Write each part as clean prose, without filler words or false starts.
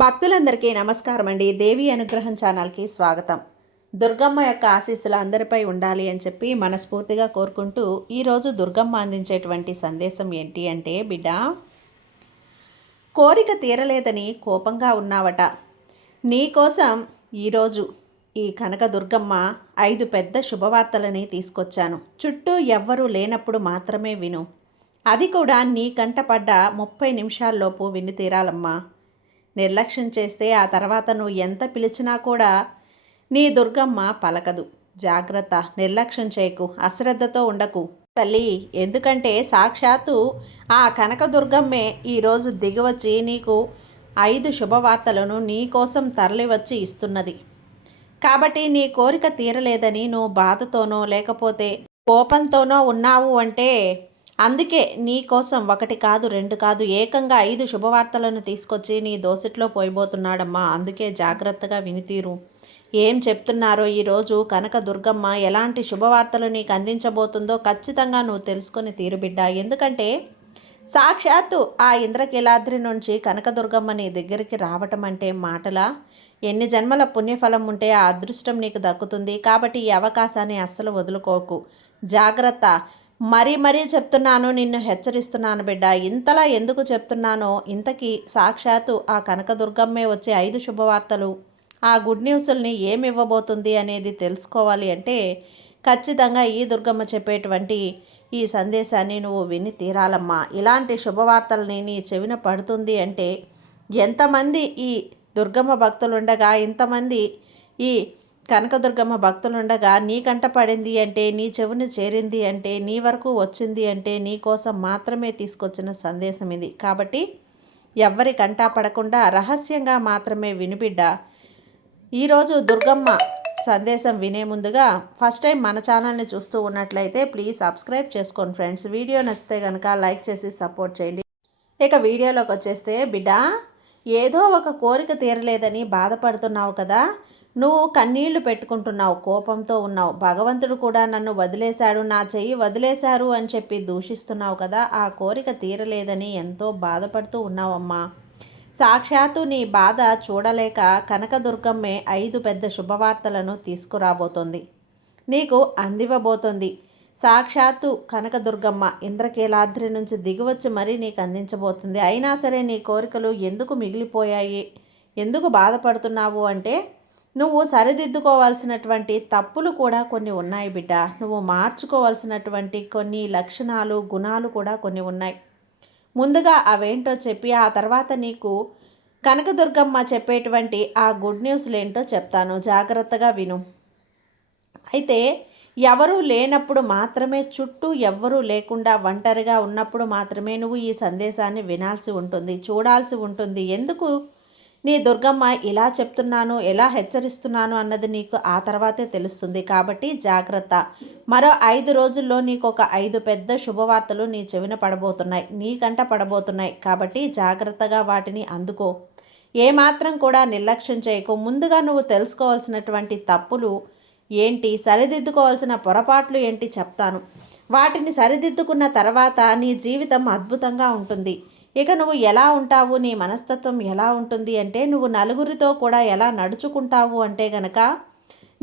భక్తులందరికీ నమస్కారం అండి. దేవి అనుగ్రహం ఛానల్కి స్వాగతం. దుర్గమ్మ యొక్క ఆశీస్సులు అందరిపై ఉండాలి అని చెప్పి మనస్ఫూర్తిగా కోరుకుంటూ ఈరోజు దుర్గమ్మ అందించేటువంటి సందేశం ఏంటి అంటే, బిడ్డ, కోరిక తీరలేదని కోపంగా ఉన్నావట. నీకోసం ఈరోజు ఈ కనక దుర్గమ్మ 5 పెద్ద శుభవార్తలని తీసుకొచ్చాను. చుట్టూ ఎవ్వరూ లేనప్పుడు మాత్రమే విను. అది కూడా నీ కంట పడ్డ 30 నిమిషాల్లోపు విని తీరాలమ్మా. నిర్లక్ష్యం చేస్తే ఆ తర్వాత నువ్వు ఎంత పిలిచినా కూడా నీ దుర్గమ్మ పలకదు. జాగ్రత్త, నిర్లక్ష్యం చేయకు, అశ్రద్ధతో ఉండకు తల్లి. ఎందుకంటే సాక్షాత్తు ఆ కనక దుర్గమ్మే ఈరోజు దిగివచ్చి నీకు 5 శుభవార్తలను నీ కోసం తరలివచ్చి ఇస్తున్నది. కాబట్టి నీ కోరిక తీరలేదని నువ్వు బాధతోనో లేకపోతే కోపంతోనో ఉన్నావు అంటే, అందుకే నీ కోసం 1 కాదు 2 కాదు ఏకంగా 5 శుభవార్తలను తీసుకొచ్చి నీ దోసిట్లో పోయిపోతున్నాడమ్మా. అందుకే జాగ్రత్తగా వినితీరు. ఏం చెప్తున్నారో ఈరోజు కనక దుర్గమ్మ ఎలాంటి శుభవార్తలు నీకు అందించబోతుందో ఖచ్చితంగా నువ్వు తెలుసుకొని తీరు బిడ్డ. ఎందుకంటే సాక్షాత్తు ఆ ఇంద్రకీలాద్రి నుంచి కనకదుర్గమ్మ నీ దగ్గరికి రావటం అంటే మాటలా? ఎన్ని జన్మల పుణ్యఫలం ఉంటే ఆ అదృష్టం నీకు దక్కుతుంది. కాబట్టి ఈ అవకాశాన్ని అస్సలు వదులుకోకు. జాగ్రత్త. మరీ చెప్తున్నాను, నిన్ను హెచ్చరిస్తున్నాను బిడ్డ. ఇంతలా ఎందుకు చెప్తున్నానో, ఇంతకీ సాక్షాత్తు ఆ కనకదుర్గమ్మే వచ్చే 5 శుభవార్తలు, ఆ గుడ్ న్యూస్ని ఏమి ఇవ్వబోతుంది అనేది తెలుసుకోవాలి అంటే ఖచ్చితంగా ఈ దుర్గమ్మ చెప్పేటువంటి ఈ సందేశాన్ని నువ్వు విని తీరాలమ్మా. ఇలాంటి శుభవార్తలని నీ చెవిన పడుతుంది అంటే, ఎంతమంది ఈ దుర్గమ్మ భక్తులుండగా, ఇంతమంది ఈ కనకదుర్గమ్మ భక్తులుండగా నీ కంట పడింది అంటే, నీ చెవుని చేరింది అంటే, నీ వరకు వచ్చింది అంటే నీ కోసం మాత్రమే తీసుకొచ్చిన సందేశం ఇది. కాబట్టి ఎవ్వరి కంటా పడకుండా రహస్యంగా మాత్రమే వినిబిడ్డ. ఈరోజు దుర్గమ్మ సందేశం వినే ముందుగా ఫస్ట్ టైం మన ఛానల్ని చూస్తూ ఉన్నట్లయితే ప్లీజ్ సబ్స్క్రైబ్ చేసుకోండి ఫ్రెండ్స్. వీడియో నచ్చితే కనుక లైక్ చేసి సపోర్ట్ చేయండి. ఇక వీడియోలోకి వచ్చేస్తే, బిడ్డ, ఏదో ఒక కోరిక తీరలేదని బాధపడుతున్నావు కదా. నువ్వు కన్నీళ్లు పెట్టుకుంటున్నావు, కోపంతో ఉన్నావు. భగవంతుడు కూడా నన్ను వదిలేశాడు, నా చెయ్యి వదిలేశారు అని చెప్పి దూషిస్తున్నావు కదా. ఆ కోరిక తీరలేదని ఎంతో బాధపడుతూ ఉన్నావమ్మా. సాక్షాత్తు నీ బాధ చూడలేక కనకదుర్గమ్మే 5 పెద్ద శుభవార్తలను తీసుకురాబోతోంది, నీకు అందివ్వబోతోంది. సాక్షాత్తు కనకదుర్గమ్మ ఇంద్రకీలాద్రి నుంచి దిగివచ్చి మరీ నీకు అందించబోతుంది. అయినా సరే నీ కోరికలు ఎందుకు మిగిలిపోయాయి, ఎందుకు బాధపడుతున్నావు అంటే, నువ్వు సరిదిద్దుకోవాల్సినటువంటి తప్పులు కూడా కొన్ని ఉన్నాయి బిడ్డ. నువ్వు మార్చుకోవాల్సినటువంటి కొన్ని లక్షణాలు, గుణాలు కూడా కొన్ని ఉన్నాయి. ముందుగా అవేంటో చెప్పి ఆ తర్వాత నీకు కనకదుర్గమ్మ చెప్పేటువంటి ఆ గుడ్ న్యూస్లు ఏంటో చెప్తాను. జాగ్రత్తగా విను. అయితే ఎవరూ లేనప్పుడు మాత్రమే, చుట్టూ ఎవ్వరూ లేకుండా ఒంటరిగా ఉన్నప్పుడు మాత్రమే నువ్వు ఈ సందేశాన్ని వినాల్సి ఉంటుంది, చూడాల్సి ఉంటుంది. ఎందుకు నీ దుర్గమ్మ ఇలా చెప్తున్నాను, ఎలా హెచ్చరిస్తున్నాను అన్నది నీకు ఆ తర్వాతే తెలుస్తుంది. కాబట్టి జాగ్రత్త. మరో 5 రోజుల్లో నీకు ఒక 5 పెద్ద శుభవార్తలు నీ చెవిన పడబోతున్నాయి, నీకంట పడబోతున్నాయి. కాబట్టి జాగ్రత్తగా వాటిని అందుకో. ఏమాత్రం కూడా నిర్లక్ష్యం చేయకు. ముందుగా నువ్వు తెలుసుకోవాల్సినటువంటి తప్పులు ఏంటి, సరిదిద్దుకోవాల్సిన పొరపాట్లు ఏంటి చెప్తాను. వాటిని సరిదిద్దుకున్న తర్వాత నీ జీవితం అద్భుతంగా ఉంటుంది. ఇక నువ్వు ఎలా ఉంటావు, నీ మనస్తత్వం ఎలా ఉంటుంది అంటే, నువ్వు నలుగురితో కూడా ఎలా నడుచుకుంటావు అంటే గనక,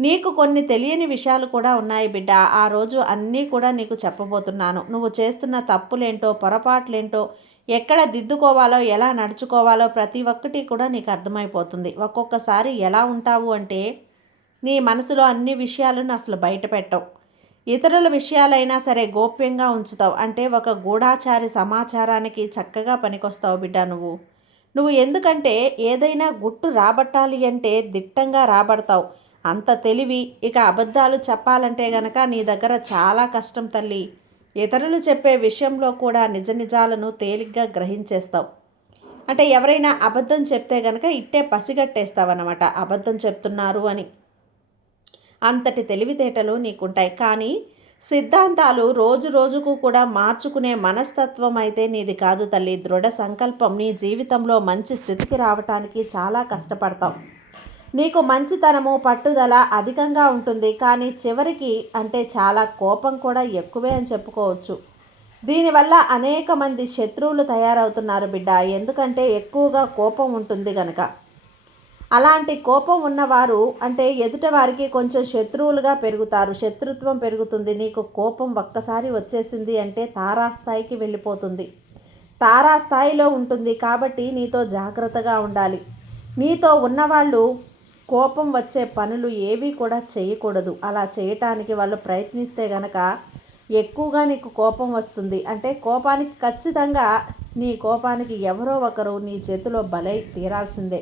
నీకు కొన్ని తెలియని విషయాలు కూడా ఉన్నాయి బిడ్డ. ఆ రోజు అన్నీ కూడా నీకు చెప్పబోతున్నాను. నువ్వు చేస్తున్న తప్పులేంటో, పొరపాట్లేంటో, ఎక్కడ దిద్దుకోవాలో, ఎలా నడుచుకోవాలో ప్రతి ఒక్కటి కూడా నీకు అర్థమైపోతుంది. ఒక్కొక్కసారి ఎలా ఉంటావు అంటే, నీ మనసులో అన్ని విషయాలను అసలు బయట పెట్టవు. ఇతరుల విషయాలైనా సరే గోప్యంగా ఉంచుతావు. అంటే ఒక గూఢాచారి సమాచారానికి చక్కగా పనికొస్తావు బిడ్డ నువ్వు ఎందుకంటే ఏదైనా గుట్టు రాబట్టాలి అంటే దిట్టంగా రాబడతావు. అంత తెలివి. ఇక అబద్ధాలు చెప్పాలంటే గనక నీ దగ్గర చాలా కష్టం తల్లి. ఇతరులు చెప్పే విషయంలో కూడా నిజ నిజాలను తేలిగ్గా గ్రహించేస్తావు. అంటే ఎవరైనా అబద్ధం చెప్తే గనక ఇట్టే పసిగట్టేస్తావన్నమాట, అబద్ధం చెప్తున్నారు అని. అంతటి తెలివితేటలు నీకుంటాయి. కానీ సిద్ధాంతాలు రోజు రోజుకు కూడా మార్చుకునే మనస్తత్వం అయితే నీది కాదు తల్లి. దృఢ సంకల్పం. నీ జీవితంలో మంచి స్థితికి రావటానికి చాలా కష్టపడతావు. నీకు మంచితనము, పట్టుదల అధికంగా ఉంటుంది. కానీ చివరికి అంటే చాలా కోపం కూడా ఎక్కువే అని చెప్పుకోవచ్చు. దీనివల్ల అనేక మంది శత్రువులు తయారవుతున్నారు బిడ్డ. ఎందుకంటే ఎక్కువగా కోపం ఉంటుంది గనక. అలాంటి కోపం ఉన్నవారు అంటే ఎదుట వారికి కొంచెం శత్రువులుగా పెరుగుతారు, శత్రుత్వం పెరుగుతుంది. నీకు కోపం ఒక్కసారి వచ్చేసింది అంటే తారాస్థాయికి వెళ్ళిపోతుంది, తారాస్థాయిలో ఉంటుంది. కాబట్టి నీతో జాగ్రత్తగా ఉండాలి. నీతో ఉన్నవాళ్ళు కోపం వచ్చే పనులు ఏవి కూడా చేయకూడదు. అలా చేయటానికి వాళ్ళు ప్రయత్నిస్తే గనక ఎక్కువగా నీకు కోపం వస్తుంది. అంటే కోపానికి ఖచ్చితంగా నీ కోపానికి ఎవరో ఒకరు నీ చేతిలో బలై తీరాల్సిందే.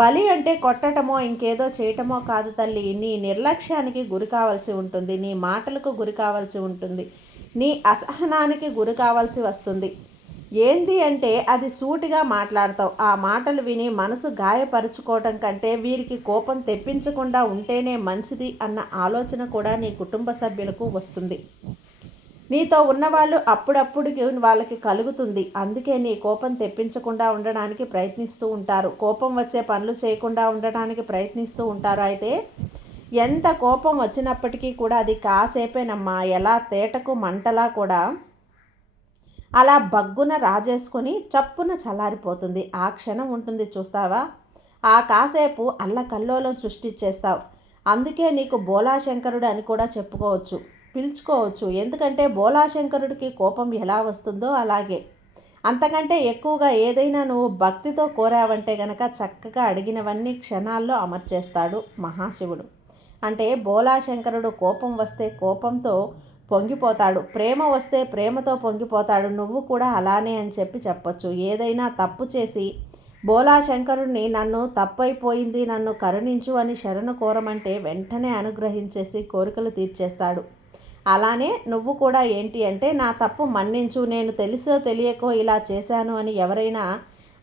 బలి అంటే కొట్టటమో ఇంకేదో చేయటమో కాదు తల్లి. నీ నిర్లక్ష్యానికి గురి కావాల్సి ఉంటుంది, నీ మాటలకు గురి కావాల్సి ఉంటుంది, నీ అసహనానికి గురి కావాల్సి వస్తుంది. ఏంది అంటే అది సూటిగా మాట్లాడతావు. ఆ మాటలు విని మనసు గాయపరుచుకోవటం కంటే వీరికి కోపం తెప్పించకుండా ఉంటేనే మంచిది అన్న ఆలోచన కూడా నీ కుటుంబ సభ్యులకు వస్తుంది. నీతో ఉన్నవాళ్ళు అప్పుడప్పుడుకి వాళ్ళకి కలుగుతుంది. అందుకే నీ కోపం తెప్పించకుండా ఉండడానికి ప్రయత్నిస్తూ ఉంటారు, కోపం వచ్చే పనులు చేయకుండా ఉండడానికి ప్రయత్నిస్తూ ఉంటారు. అయితే ఎంత కోపం వచ్చినప్పటికీ కూడా అది కాసేపేనమ్మా. ఎలా తేటకు మంటలా కూడా అలా బగ్గున రాజేసుకొని చప్పున చల్లారిపోతుంది. ఆ క్షణం ఉంటుంది చూస్తావా, ఆ కాసేపు అల్లకల్లోలం సృష్టించేస్తావు. అందుకే నీకు బోలాశంకరుడు అని కూడా పిలుచుకోవచ్చు. ఎందుకంటే బోలాశంకరుడికి కోపం ఎలా వస్తుందో అలాగే అంతకంటే ఎక్కువగా ఏదైనా నువ్వు భక్తితో కోరావంటే గనక చక్కగా అడిగినవన్నీ క్షణాల్లో అమర్చేస్తాడు మహాశివుడు. అంటే బోలాశంకరుడు కోపం వస్తే కోపంతో పొంగిపోతాడు, ప్రేమ వస్తే ప్రేమతో పొంగిపోతాడు. నువ్వు కూడా అలానే అని చెప్పొచ్చు. ఏదైనా తప్పు చేసి బోలాశంకరుడిని నన్ను తప్పైపోయింది, నన్ను కరుణించు అని శరణు కోరమంటే వెంటనే అనుగ్రహించేసి కోరికలు తీర్చేస్తాడు. అలానే నువ్వు కూడా ఏంటి అంటే నా తప్పు మన్నించు, నేను తెలుసో తెలియకో ఇలా చేశాను అని ఎవరైనా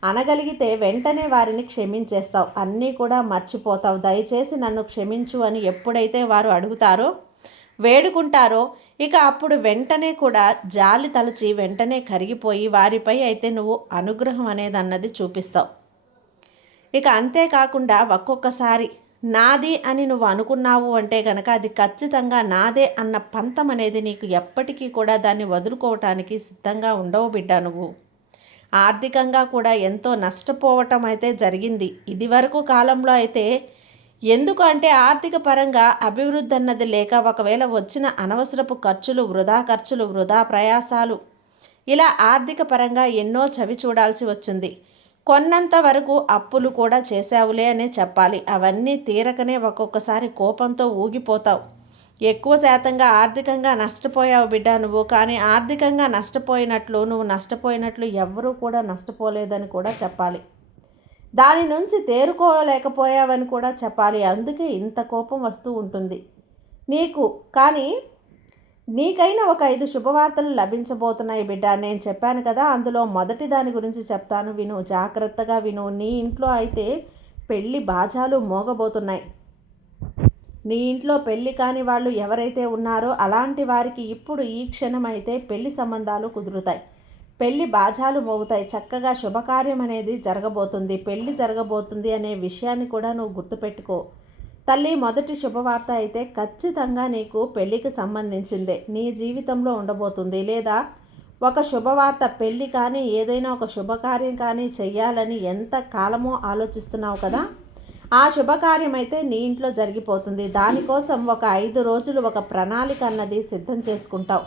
అనగలిగితే వెంటనే వారిని క్షమించేస్తావు, అన్నీ కూడా మర్చిపోతావు. దయచేసి నన్ను క్షమించు అని ఎప్పుడైతే వారు అడుగుతారో వేడుకుంటారో ఇక అప్పుడు వెంటనే కూడా జాలి తలచి వెంటనే కరిగిపోయి వారిపై అయితే నువ్వు అనుగ్రహం అనేది చూపిస్తావు. ఇక అంతేకాకుండా ఒక్కొక్కసారి నాది అని నువ్వు అనుకున్నావు అంటే కనుక అది ఖచ్చితంగా నాదే అన్న పంతం అనేది నీకు ఎప్పటికీ కూడా దాన్ని వదులుకోవటానికి సిద్ధంగా ఉండవు బిడ్డ. నువ్వు ఆర్థికంగా కూడా ఎంతో నష్టపోవటం అయితే జరిగింది ఇదివరకు కాలంలో. అయితే ఎందుకు అంటే ఆర్థిక పరంగా అభివృద్ధి అన్నది లేక ఒకవేళ వచ్చిన అనవసరపు ఖర్చులు, వృధా ప్రయాసాలు, ఇలా ఆర్థిక పరంగా ఎన్నో చవి చూడాల్సి వచ్చింది. కొన్నంత వరకు అప్పులు కూడా చేసావులే అనే చెప్పాలి. అవన్నీ తీరకనే ఒక్కొక్కసారి కోపంతో ఊగిపోతావు. ఎక్కువ శాతంగా ఆర్థికంగా నష్టపోయావు బిడ్డ నువ్వు. కానీ ఆర్థికంగా నువ్వు నష్టపోయినట్లు ఎవ్వరూ కూడా నష్టపోలేదని కూడా చెప్పాలి. దాని నుంచి తేరుకోలేకపోయావని కూడా చెప్పాలి. అందుకే ఇంత కోపం వస్తూ ఉంటుంది నీకు. కానీ నీకైనా ఒక 5 శుభవార్తలు లభించబోతున్నాయి బిడ్డ. నేను చెప్పాను కదా, అందులో మొదటి దాని గురించి చెప్తాను, విను, జాగ్రత్తగా విను. నీ ఇంట్లో అయితే పెళ్లి బాజాలు మోగబోతున్నాయి. నీ ఇంట్లో పెళ్లి కాని వాళ్ళు ఎవరైతే ఉన్నారో అలాంటి వారికి ఇప్పుడు ఈ క్షణం అయితే పెళ్లి సంబంధాలు కుదురుతాయి, పెళ్లి బాజాలు మోగుతాయి. చక్కగా శుభకార్యం అనేది జరగబోతుంది, పెళ్లి జరగబోతుంది అనే విషయాన్ని కూడా నువ్వు గుర్తుపెట్టుకో తల్లి. మొదటి శుభవార్త అయితే ఖచ్చితంగా నీకు పెళ్లికి సంబంధించిందే నీ జీవితంలో ఉండబోతుంది. లేదా ఒక శుభవార్త, పెళ్లి కానీ ఏదైనా ఒక శుభకార్యం కానీ చెయ్యాలని ఎంత కాలమో ఆలోచిస్తున్నావు కదా, ఆ శుభకార్యం అయితే నీ ఇంట్లో జరిగిపోతుంది. దానికోసం ఒక 5 రోజులు ఒక ప్రణాళిక అన్నది సిద్ధం చేసుకుంటావు,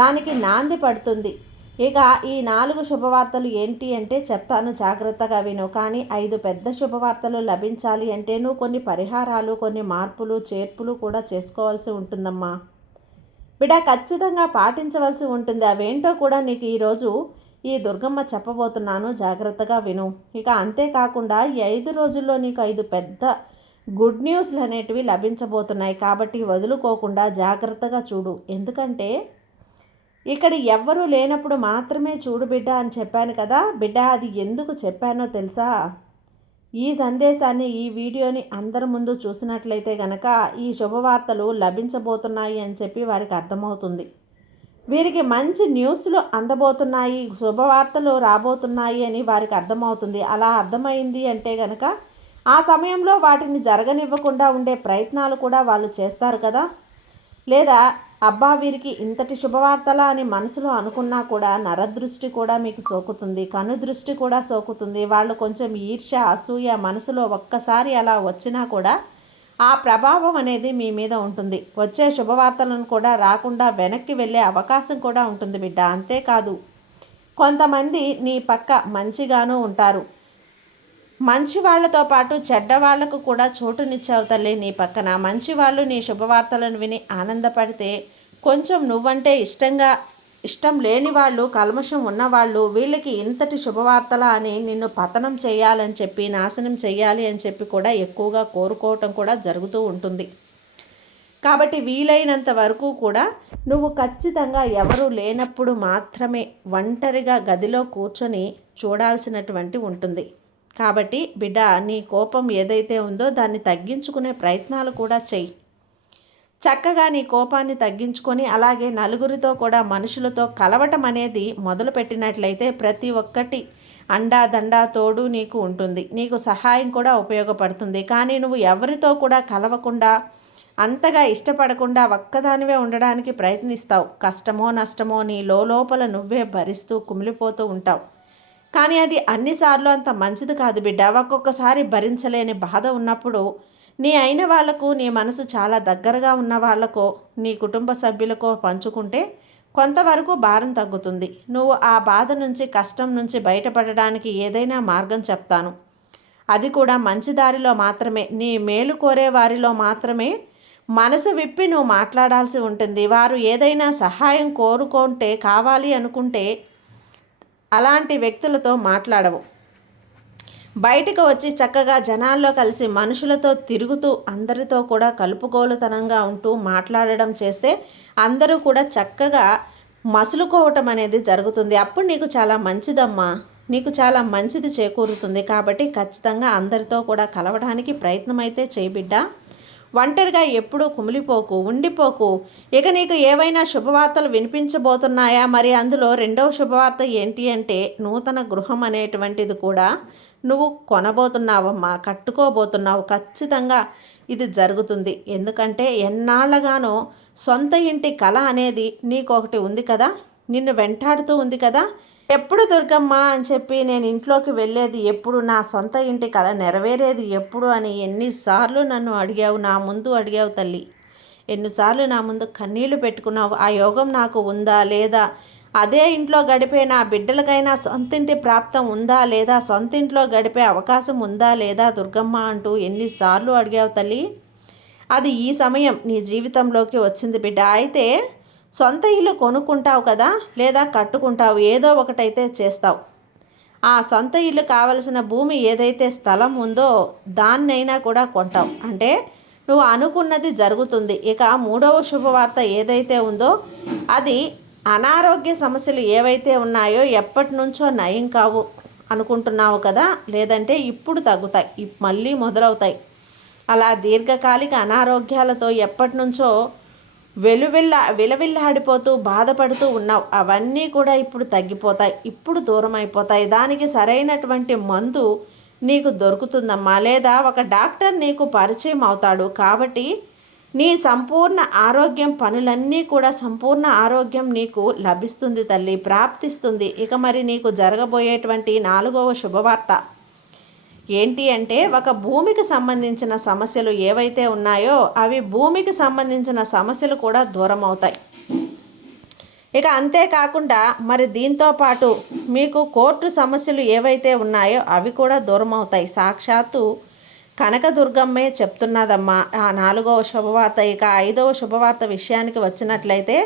దానికి నాంది పడుతుంది. ఇక ఈ 4 శుభవార్తలు ఏంటి అంటే చెప్తాను, జాగ్రత్తగా విను. కానీ 5 పెద్ద శుభవార్తలు లభించాలి అంటే నువ్వు కొన్ని పరిహారాలు, కొన్ని మార్పులు, చేర్పులు కూడా చేసుకోవాల్సి ఉంటుందమ్మా బిడ్డ. ఖచ్చితంగా పాటించవలసి ఉంటుంది. అవేంటో కూడా నీకు ఈరోజు ఈ దుర్గమ్మ చెప్పబోతున్నాను, జాగ్రత్తగా విను. ఇక అంతేకాకుండా ఈ 5 రోజుల్లో నీకు 5 పెద్ద గుడ్ న్యూస్లు అనేటివి లభించబోతున్నాయి. కాబట్టి వదులుకోకుండా జాగ్రత్తగా చూడు. ఎందుకంటే ఇక్కడ ఎవ్వరూ లేనప్పుడు మాత్రమే చూడు బిడ్డ అని చెప్పాను కదా బిడ్డ. అది ఎందుకు చెప్పానో తెలుసా? ఈ సందేశాన్ని, ఈ వీడియోని అందరి ముందు చూసినట్లయితే గనక ఈ శుభవార్తలు లభించబోతున్నాయి అని చెప్పి వారికి అర్థమవుతుంది. వీరికి మంచి న్యూస్లు అందబోతున్నాయి, శుభవార్తలు రాబోతున్నాయి అని వారికి అర్థమవుతుంది. అలా అర్థమైంది అంటే గనక ఆ సమయంలో వాటిని జరగనివ్వకుండా ఉండే ప్రయత్నాలు కూడా వాళ్ళు చేస్తారు కదా. లేదా అబ్బా వీరికి ఇంతటి శుభవార్తలా అని మనసులో అనుకున్నా కూడా నరదృష్టి కూడా మీకు సోకుతుంది, కనుదృష్టి కూడా సోకుతుంది. వాళ్ళు కొంచెం ఈర్ష్య అసూయ మనసులో ఒక్కసారి అలా వచ్చినా కూడా ఆ ప్రభావం అనేది మీ మీద ఉంటుంది. వచ్చే శుభవార్తలను కూడా రాకుండా వెనక్కి వెళ్ళే అవకాశం కూడా ఉంటుంది బిడ్డ. అంతేకాదు కొంతమంది నీ పక్క మంచిగానూ ఉంటారు. మంచి వాళ్ళతో పాటు చెడ్డవాళ్లకు కూడా చోటునిచ్చావు తల్లి నీ పక్కన. మంచి వాళ్ళు నీ శుభవార్తలను విని ఆనందపడితే కొంచెం నువ్వంటే ఇష్టం లేని వాళ్ళు, కల్మషం ఉన్నవాళ్ళు వీళ్ళకి ఇంతటి శుభవార్తల అని నిన్ను పతనం చేయాలని చెప్పి, నాశనం చేయాలి అని చెప్పి కూడా ఎక్కువగా కోరుకోవటం కూడా జరుగుతూ ఉంటుంది. కాబట్టి వీలైనంత వరకు కూడా నువ్వు ఖచ్చితంగా ఎవరూ లేనప్పుడు మాత్రమే ఒంటరిగా గదిలో కూర్చొని చూడాల్సినటువంటి ఉంటుంది. కాబట్టి బిడ్డ, నీ కోపం ఏదైతే ఉందో దాన్ని తగ్గించుకునే ప్రయత్నాలు కూడా చెయ్యి. చక్కగా నీ కోపాన్ని తగ్గించుకొని అలాగే నలుగురితో కూడా మనుషులతో కలవటం అనేది మొదలుపెట్టినట్లయితే ప్రతి ఒక్కటి అండా తోడు నీకు ఉంటుంది. నీకు సహాయం కూడా ఉపయోగపడుతుంది. కానీ నువ్వు ఎవరితో కూడా కలవకుండా, అంతగా ఇష్టపడకుండా ఒక్కదానివే ఉండడానికి ప్రయత్నిస్తావు. కష్టమో నష్టమో నీ లోపల నువ్వే భరిస్తూ కుమిలిపోతూ ఉంటావు. కానీ అది అన్నిసార్లు అంత మంచిది కాదు బిడ్డ. ఒక్కొక్కసారి భరించలేని బాధ ఉన్నప్పుడు నీ అయిన వాళ్లకు, నీ మనసు చాలా దగ్గరగా ఉన్న వాళ్లకో, నీ కుటుంబ సభ్యులకో పంచుకుంటే కొంతవరకు భారం తగ్గుతుంది. నువ్వు ఆ బాధ నుంచి, కష్టం నుంచి బయటపడడానికి ఏదైనా మార్గం చెప్తాను. అది కూడా మంచి దారిలో మాత్రమే, నీ మేలు కోరే వారిలో మాత్రమే మనసు విప్పి నువ్వు మాట్లాడాల్సి ఉంటుంది. వారు ఏదైనా సహాయం కోరుకుంటే, కావాలి అనుకుంటే అలాంటి వ్యక్తులతో మాట్లాడవు. బయటకు వచ్చి చక్కగా జనాల్లో కలిసి మనుషులతో తిరుగుతూ అందరితో కూడా కలుపుకోలుతనంగా ఉంటూ మాట్లాడడం చేస్తే అందరూ కూడా చక్కగా మసులుకోవటం అనేది జరుగుతుంది. అప్పుడు నీకు చాలా మంచిదమ్మా, నీకు చాలా మంచిది చేకూరుతుంది. కాబట్టి ఖచ్చితంగా అందరితో కూడా కలవడానికి ప్రయత్నం అయితే చేయబిడ్డ. ఒంటరిగా ఎప్పుడూ కుమిలిపోకు, ఉండిపోకు. ఇక నీకు ఏవైనా శుభవార్తలు వినిపించబోతున్నాయా? మరి అందులో రెండవ శుభవార్త ఏంటి అంటే నూతన గృహం అనేటువంటిది కూడా నువ్వు కొనబోతున్నావమ్మా, కట్టుకోబోతున్నావు. ఖచ్చితంగా ఇది జరుగుతుంది. ఎందుకంటే ఎన్నాళ్ళగానో సొంత ఇంటి కళ అనేది నీకు ఒకటి ఉంది కదా, నిన్ను వెంటాడుతూ ఉంది కదా. ఎప్పుడు దుర్గమ్మ అని చెప్పి నేను ఇంట్లోకి వెళ్ళేది ఎప్పుడు, నా సొంత ఇంటి కళ నెరవేరేది ఎప్పుడు అని ఎన్నిసార్లు నన్ను అడిగావు, నా ముందు అడిగావు తల్లి. ఎన్నిసార్లు నా ముందు కన్నీళ్లు పెట్టుకున్నావు. ఆ యోగం నాకు ఉందా లేదా, అదే ఇంట్లో గడిపే నా బిడ్డలకైనా సొంతింటి ప్రాప్తం ఉందా లేదా, సొంతింట్లో గడిపే అవకాశం ఉందా లేదా దుర్గమ్మ అంటూ ఎన్నిసార్లు అడిగావు తల్లి. అది ఈ సమయం నీ జీవితంలోకి వచ్చింది బిడ్డ. అయితే సొంత ఇల్లు కొనుక్కుంటావు కదా, లేదా కట్టుకుంటావు, ఏదో ఒకటైతే చేస్తావు. ఆ సొంత ఇల్లు కావలసిన భూమి ఏదైతే స్థలం ఉందో దాన్నైనా కూడా కొంటావు. అంటే నువ్వు అనుకున్నది జరుగుతుంది. ఇక మూడవ శుభవార్త ఏదైతే ఉందో అది అనారోగ్య సమస్యలు ఏవైతే ఉన్నాయో ఎప్పటి నుంచో నయం కావు అనుకుంటున్నావు కదా, లేదంటే ఇప్పుడు తగ్గుతాయి, మళ్ళీ మొదలవుతాయి. అలా దీర్ఘకాలిక అనారోగ్యాలతో ఎప్పటి నుంచో విలవిల్లాడిపోతూ బాధపడుతూ ఉన్నావు. అవన్నీ కూడా ఇప్పుడు తగ్గిపోతాయి, ఇప్పుడు దూరం అయిపోతాయి. దానికి సరైనటువంటి మందు నీకు దొరుకుతుందమ్మా, లేదా ఒక డాక్టర్ నీకు పరిచయం అవుతాడు. కాబట్టి నీ సంపూర్ణ ఆరోగ్యం, పనులన్నీ కూడా సంపూర్ణ ఆరోగ్యం నీకు లభిస్తుంది తల్లి, ప్రాప్తిస్తుంది. ఇక మరి నీకు జరగబోయేటువంటి 4వ శుభవార్త ఏంటి అంటే ఒక భూమికి సంబంధించిన సమస్యలు ఏవైతే ఉన్నాయో అవి భూమికి సంబంధించిన సమస్యలు కూడా దూరం అవుతాయి. ఇక అంతేకాకుండా మరి దీంతో పాటు మీకు కోర్టు సమస్యలు ఏవైతే ఉన్నాయో అవి కూడా దూరం అవుతాయి. సాక్షాత్తు కనకదుర్గమ్మే చెప్తున్నదమ్మా ఆ 4వ శుభవార్త. ఇక 5వ శుభవార్త విషయానికి వచ్చినట్లయితే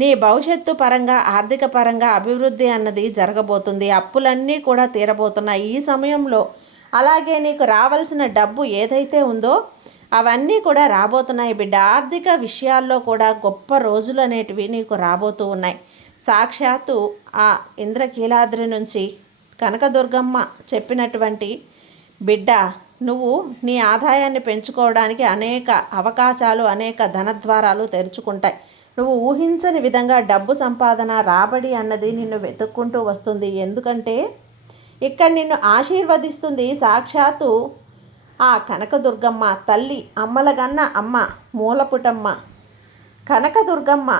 నీ భవిష్యత్తు పరంగా, ఆర్థిక పరంగా అభివృద్ధి అన్నది జరగబోతుంది. అప్పులన్నీ కూడా తీరబోతున్నాయి ఈ సమయంలో. అలాగే నీకు రావాల్సిన డబ్బు ఏదైతే ఉందో అవన్నీ కూడా రాబోతున్నాయి బిడ్డ. ఆర్థిక విషయాల్లో కూడా గొప్ప రోజులు అనేటివి నీకు రాబోతూ ఉన్నాయి. సాక్షాత్తు ఆ ఇంద్రకీలాద్రి నుంచి కనకదుర్గమ్మ చెప్పినటువంటి బిడ్డ, నువ్వు నీ ఆదాయాన్ని పెంచుకోవడానికి అనేక అవకాశాలు, అనేక ధనద్వారాలు తెరుచుకుంటాయి. నువ్వు ఊహించని విధంగా డబ్బు సంపాదన, రాబడి అన్నది నిన్ను వెతుక్కుంటూ వస్తుంది. ఎందుకంటే ఇక్కడ నిన్ను ఆశీర్వదిస్తుంది సాక్షాత్తు ఆ కనకదుర్గమ్మ తల్లి, అమ్మలగన్న అమ్మ, మూలపుటమ్మ. కనకదుర్గమ్మ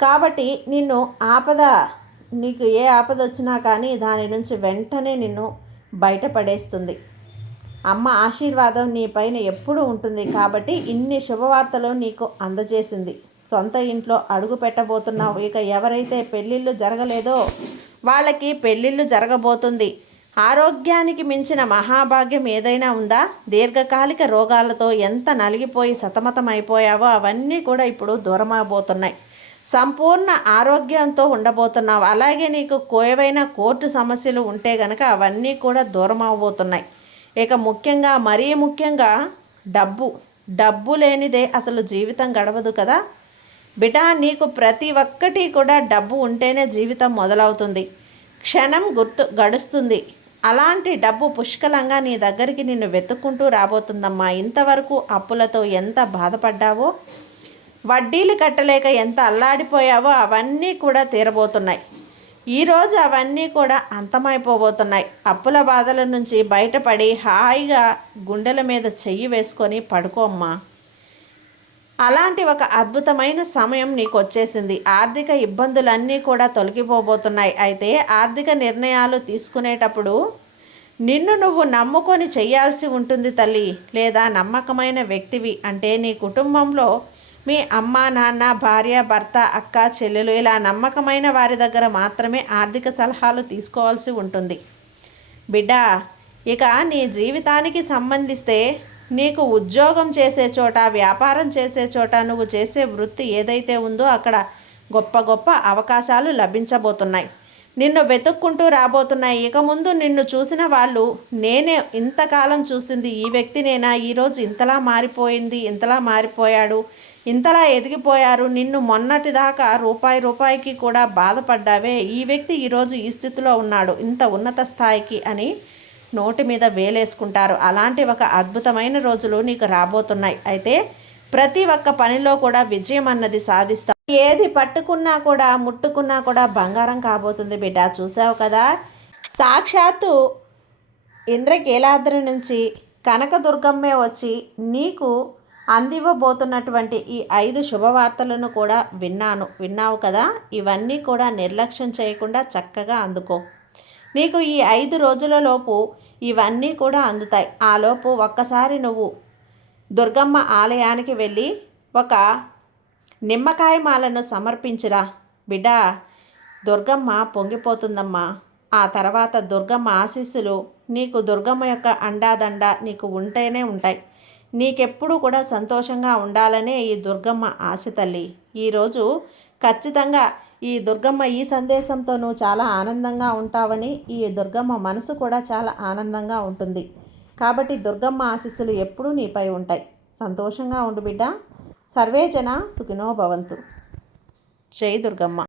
కాబట్టి నిన్ను నీకు ఏ ఆపద వచ్చినా కానీ దాని నుంచి వెంటనే నిన్ను బయటపడేస్తుంది. అమ్మ ఆశీర్వాదం నీ పైన ఎప్పుడూ ఉంటుంది కాబట్టి ఇన్ని శుభవార్తలు నీకు అందజేసింది. సొంత ఇంట్లో అడుగు పెట్టబోతున్నావు. ఇక ఎవరైతే పెళ్ళిళ్ళు జరగలేదో వాళ్ళకి పెళ్ళిళ్ళు జరగబోతుంది. ఆరోగ్యానికి మించిన మహాభాగ్యం ఏదైనా ఉందా? దీర్ఘకాలిక రోగాలతో ఎంత నలిగిపోయి సతమతమైపోయావో అవన్నీ కూడా ఇప్పుడు దూరమవబోతున్నాయి. సంపూర్ణ ఆరోగ్యంతో ఉండబోతున్నావు. అలాగే నీకు ఏవైనా కోర్టు సమస్యలు ఉంటే గనక అవన్నీ కూడా దూరం అవబోతున్నాయి. ఇక మరీ ముఖ్యంగా డబ్బు లేనిదే అసలు జీవితం గడవదు కదా బిడ్డ. నీకు ప్రతి ఒక్కటి కూడా డబ్బు ఉంటేనే జీవితం మొదలవుతుంది. క్షణం గడుస్తుంది. అలాంటి డబ్బు పుష్కలంగా నీ దగ్గరికి నిన్ను వెతుక్కుంటూ రాబోతుందమ్మా. ఇంతవరకు అప్పులతో ఎంత బాధపడ్డావో, వడ్డీలు కట్టలేక ఎంత అల్లాడిపోయావో అవన్నీ కూడా తీరబోతున్నాయి. ఈరోజు అవన్నీ కూడా అంతమైపోబోతున్నాయి. అప్పుల బాధల నుంచి బయటపడి హాయిగా గుండెల మీద చెయ్యి వేసుకొని పడుకోమ్మా. అలాంటి ఒక అద్భుతమైన సమయం నీకు వచ్చేసింది. ఆర్థిక ఇబ్బందులన్నీ కూడా తొలగిపోబోతున్నాయి. అయితే ఆర్థిక నిర్ణయాలు తీసుకునేటప్పుడు నిన్ను నువ్వు నమ్ముకొని చెయ్యాల్సి ఉంటుంది తల్లి. లేదా నమ్మకమైన వ్యక్తివి అంటే నీ కుటుంబంలో మీ అమ్మ, నాన్న, భార్య, భర్త, అక్క, చెల్లెలు ఇలా నమ్మకమైన వారి దగ్గర మాత్రమే ఆర్థిక సలహాలు తీసుకోవాల్సి ఉంటుంది బిడ్డ. ఇక నీ జీవితానికి సంబంధిస్తే నీకు ఉద్యోగం చేసే చోట, వ్యాపారం చేసే చోట, నువ్వు చేసే వృత్తి ఏదైతే ఉందో అక్కడ గొప్ప గొప్ప అవకాశాలు లభించబోతున్నాయి. నిన్ను వెతుక్కుంటూ రాబోతున్నాయి. ఇక ముందు నిన్ను చూసిన వాళ్ళు నేనే ఇంతకాలం చూసింది ఈ వ్యక్తినేనా, ఈరోజు ఇంతలా మారిపోయింది, ఇంతలా మారిపోయాడు, ఇంతలా ఎదిగిపోయారు, నిన్ను మొన్నటిదాకా రూపాయికి కూడా బాధపడ్డావే, ఈ వ్యక్తి ఈరోజు ఈ స్థితిలో ఉన్నాడు, ఇంత ఉన్నత స్థాయికి అని నోటి మీద వేలేసుకుంటారు. అలాంటి ఒక అద్భుతమైన రోజులు నీకు రాబోతున్నాయి. అయితే ప్రతి ఒక్క పనిలో కూడా విజయం అన్నది సాధిస్తావు. ఏది పట్టుకున్నా కూడా ముట్టుకున్నా కూడా బంగారం కాబోతుంది బిడ్డ. చూసావు కదా, సాక్షాత్తు ఇంద్రకీలాద్రి నుంచి కనకదుర్గమ్మే వచ్చి నీకు అందివ్వబోతున్నటువంటి ఈ 5 శుభవార్తలను కూడా విన్నావు కదా. ఇవన్నీ కూడా నిర్లక్ష్యం చేయకుండా చక్కగా అందుకో. నీకు ఈ 5 రోజులలోపు ఇవన్నీ కూడా అందుతాయి. ఆలోపు ఒక్కసారి నువ్వు దుర్గమ్మ ఆలయానికి వెళ్ళి ఒక నిమ్మకాయ మాలను సమర్పించిరా బిడ్డ. దుర్గమ్మ పొంగిపోతుందమ్మా. ఆ తర్వాత దుర్గమ్మ ఆశీస్సులు నీకు, దుర్గమ్మ యొక్క అండాదండ నీకు ఉంటేనే ఉంటాయి. నీకెప్పుడు కూడా సంతోషంగా ఉండాలనే ఈ దుర్గమ్మ ఆశ తల్లి. ఈరోజు ఖచ్చితంగా ఈ దుర్గమ్మ ఈ సందేశంతో నువ్వు చాలా ఆనందంగా ఉంటావని, ఈ దుర్గమ్మ మనసు కూడా చాలా ఆనందంగా ఉంటుంది. కాబట్టి దుర్గమ్మ ఆశీస్సులు ఎప్పుడూ నీపై ఉంటాయి. సంతోషంగా ఉండు బిడ్డ. సర్వే జన సుఖినో భవంతు. జై దుర్గమ్మ.